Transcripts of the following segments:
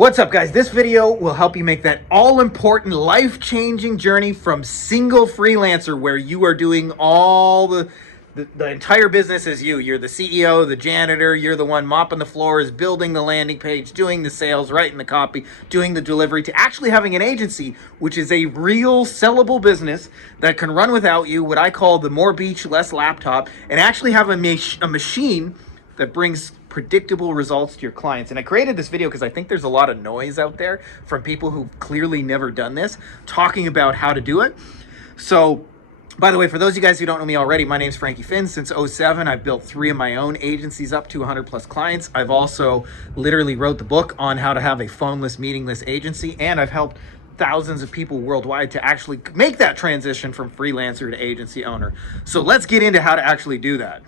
What's up, guys? This video will help you make that all-important, life-changing journey from single freelancer, where you are doing all the entire business as you. You're the CEO, the janitor, you're the one mopping the floors, building the landing page, doing the sales, writing the copy, doing the delivery, to actually having an agency, which is a real sellable business that can run without you, what I call the more beach, less laptop, and actually have a machine that brings predictable results to your clients. And I created this video because I think there's a lot of noise out there from people who've clearly never done this, talking about how to do it. So, by the way, for those of you guys who don't know me already, my name's Frankie Finn. Since 2007, I've built 3 of my own agencies up to 100 plus clients. I've also literally wrote the book on how to have a phoneless, meetingless agency, and I've helped thousands of people worldwide to actually make that transition from freelancer to agency owner. So let's get into how to actually do that.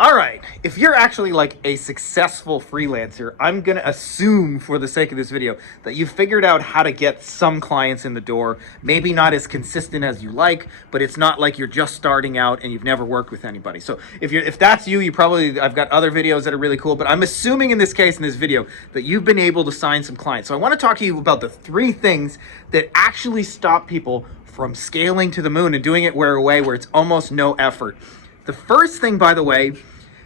All right, if you're actually like a successful freelancer, I'm gonna assume for the sake of this video that you've figured out how to get some clients in the door, maybe not as consistent as you like, but it's not like you're just starting out and you've never worked with anybody. So if that's you, I've got other videos that are really cool, but I'm assuming in this case, in this video, that you've been able to sign some clients. So I wanna talk to you about the 3 things that actually stop people from scaling to the moon and doing it where it's almost no effort. The first thing, by the way,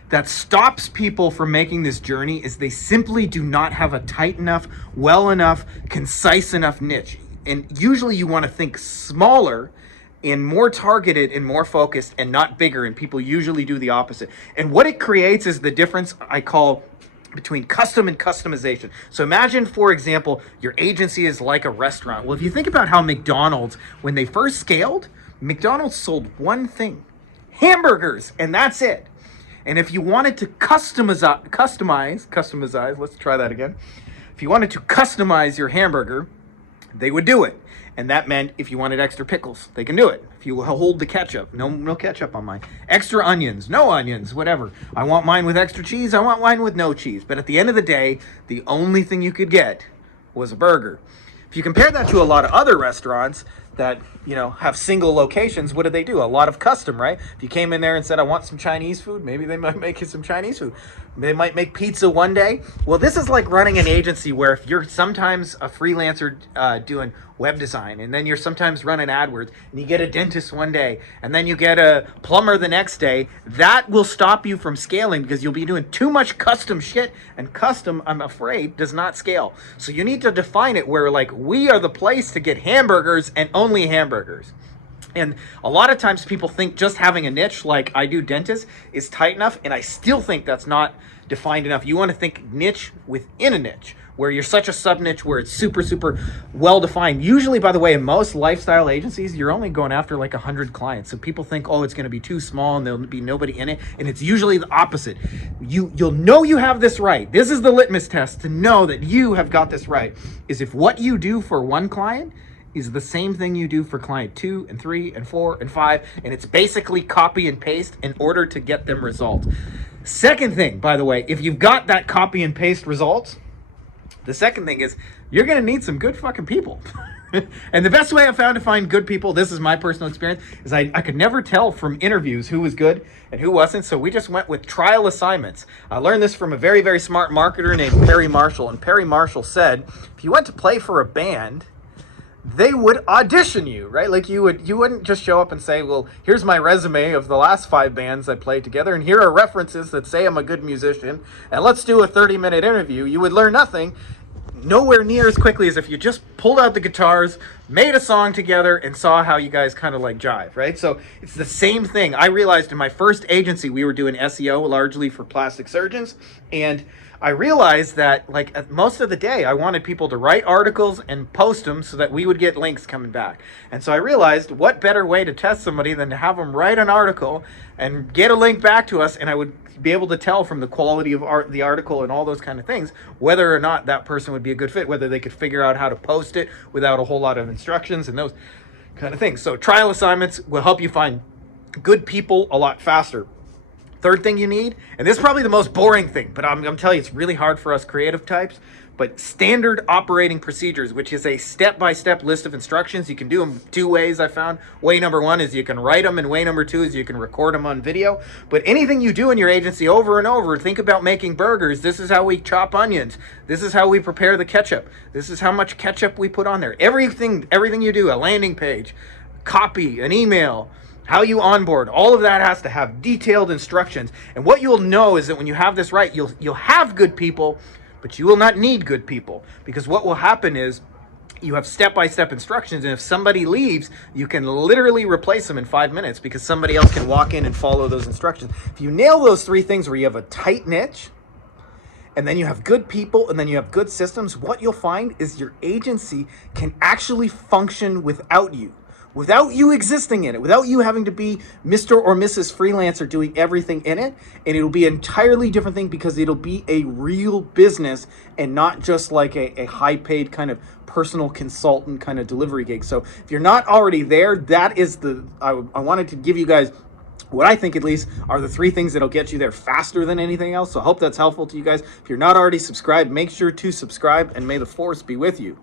that stops people from making this journey is they simply do not have a tight enough, well enough, concise enough niche. And usually you want to think smaller and more targeted and more focused and not bigger, and people usually do the opposite. And what it creates is the difference I call between custom and customization. So imagine, for example, your agency is like a restaurant. Well, if you think about how McDonald's, when they first scaled, McDonald's sold one thing: hamburgers, and that's it. And if you wanted to customize, let's try that again. If you wanted to customize your hamburger, they would do it. And that meant if you wanted extra pickles, they can do it. If you hold the ketchup, no ketchup on mine. Extra onions, no onions, whatever. I want mine with extra cheese, I want mine with no cheese. But at the end of the day, the only thing you could get was a burger. If you compare that to a lot of other restaurants that, have single locations, what do they do? A lot of custom, right? If you came in there and said, I want some Chinese food, maybe they might make you some Chinese food. They might make pizza one day. Well, this is like running an agency where if you're sometimes a freelancer doing web design, and then you're sometimes running AdWords, and you get a dentist one day, and then you get a plumber the next day, that will stop you from scaling because you'll be doing too much custom shit, and custom, I'm afraid, does not scale. So you need to define it where, like, we are the place to get hamburgers and only hamburgers. And a lot of times people think just having a niche, like I do dentists, is tight enough, and I still think that's not defined enough. You want to think niche within a niche, where you're such a sub niche where it's super, super well defined. Usually, by the way, in most lifestyle agencies, you're only going after like 100 clients. So people think, oh, it's going to be too small and there'll be nobody in it. And it's usually the opposite. You'll know you have this right. This is the litmus test to know that you have got this right, is if what you do for one client is the same thing you do for client 2 and 3 and 4 and 5, and it's basically copy and paste in order to get them results. Second thing, by the way, if you've got that copy and paste results, the second thing is you're gonna need some good fucking people. And the best way I found to find good people, this is my personal experience, is I could never tell from interviews who was good and who wasn't, so we just went with trial assignments. I learned this from a very, very smart marketer named Perry Marshall, and Perry Marshall said, if you went to play for a band, they would audition you, right? Like you wouldn't just show up and say, well, here's my resume of the last 5 bands I played together, and here are references that say I'm a good musician, and let's do a 30-minute interview. You would learn nothing, nowhere near as quickly as if you just pulled out the guitars, made a song together, and saw how you guys kind of like jive, right? So it's the same thing. I realized in my first agency, we were doing SEO largely for plastic surgeons, and I realized that like most of the day I wanted people to write articles and post them so that we would get links coming back. And so I realized what better way to test somebody than to have them write an article and get a link back to us, and I would be able to tell from the quality of the article and all those kind of things whether or not that person would be a good fit, whether they could figure out how to post it without a whole lot of instructions and those kind of things. So trial assignments will help you find good people a lot faster. Third thing you need, and this is probably the most boring thing, but I'm telling you, it's really hard for us creative types, but standard operating procedures, which is a step-by-step list of instructions. You can do them two ways, I found. Way number one is you can write them, and way number two is you can record them on video. But anything you do in your agency over and over, think about making burgers. This is how we chop onions. This is how we prepare the ketchup. This is how much ketchup we put on there. Everything you do, a landing page, copy, an email, how you onboard, all of that has to have detailed instructions. And what you'll know is that when you have this right, you'll have good people, but you will not need good people, because what will happen is you have step-by-step instructions, and if somebody leaves, you can literally replace them in 5 minutes because somebody else can walk in and follow those instructions. If you nail those three things where you have a tight niche, and then you have good people, and then you have good systems, what you'll find is your agency can actually function without you. Without you existing in it, without you having to be Mr. or Mrs. Freelancer doing everything in it, and it'll be an entirely different thing because it'll be a real business and not just like a high-paid kind of personal consultant kind of delivery gig. So if you're not already there, that is I wanted to give you guys what I think at least are the three things that'll get you there faster than anything else. So I hope that's helpful to you guys. If you're not already subscribed, make sure to subscribe, and may the force be with you.